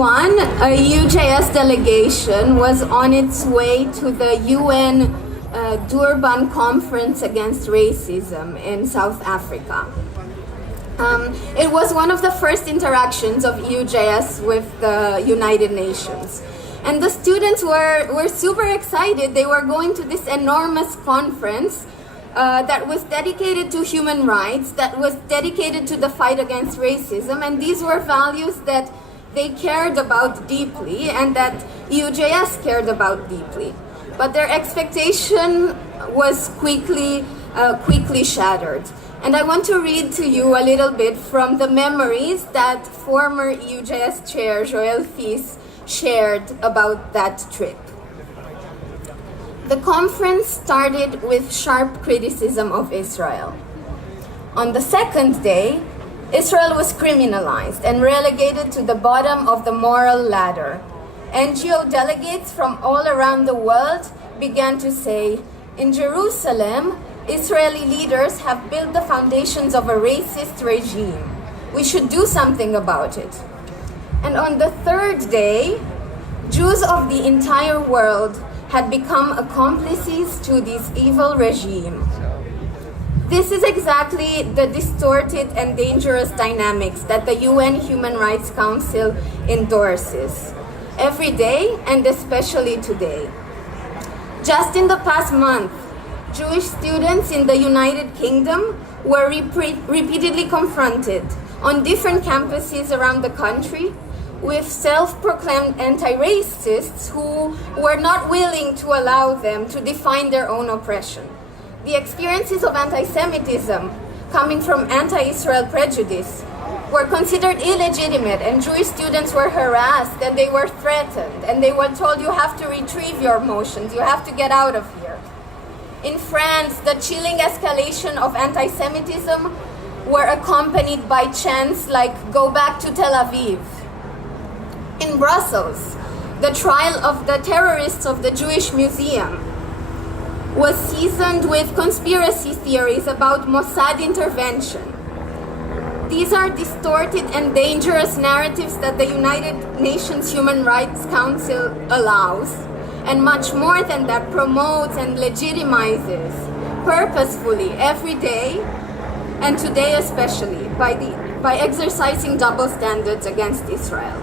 2021, a UJS delegation was on its way to the UN Durban Conference Against Racism in South Africa. It was one of the first interactions of UJS with the United Nations. And the students were super excited. They were going to this enormous conference that was dedicated to human rights, that was dedicated to the fight against racism, and these were values that they cared about deeply and that UJS cared about deeply. But their expectation was quickly shattered. And I want to read to you a little bit from the memories that former UJS chair Joël Fils shared about that trip. The conference started with sharp criticism of Israel. On the second day, Israel was criminalized and relegated to the bottom of the moral ladder. NGO delegates from all around the world began to say, in Jerusalem, Israeli leaders have built the foundations of a racist regime. We should do something about it. And on the third day, Jews of the entire world had become accomplices to this evil regime. This is exactly the distorted and dangerous dynamics that the UN Human Rights Council endorses every day and especially today. Just in the past month, Jewish students in the United Kingdom were repeatedly confronted on different campuses around the country with self-proclaimed anti-racists who were not willing to allow them to define their own oppression. The experiences of anti-Semitism coming from anti-Israel prejudice were considered illegitimate, and Jewish students were harassed and they were threatened and they were told, you have to retrieve your emotions, you have to get out of here. In France, the chilling escalation of anti-Semitism were accompanied by chants like, go back to Tel Aviv. In Brussels, the trial of the terrorists of the Jewish Museum was seasoned with conspiracy theories about Mossad intervention. These are distorted and dangerous narratives that the United Nations Human Rights Council allows, and much more than that, promotes and legitimizes purposefully every day, and today especially, by exercising double standards against Israel.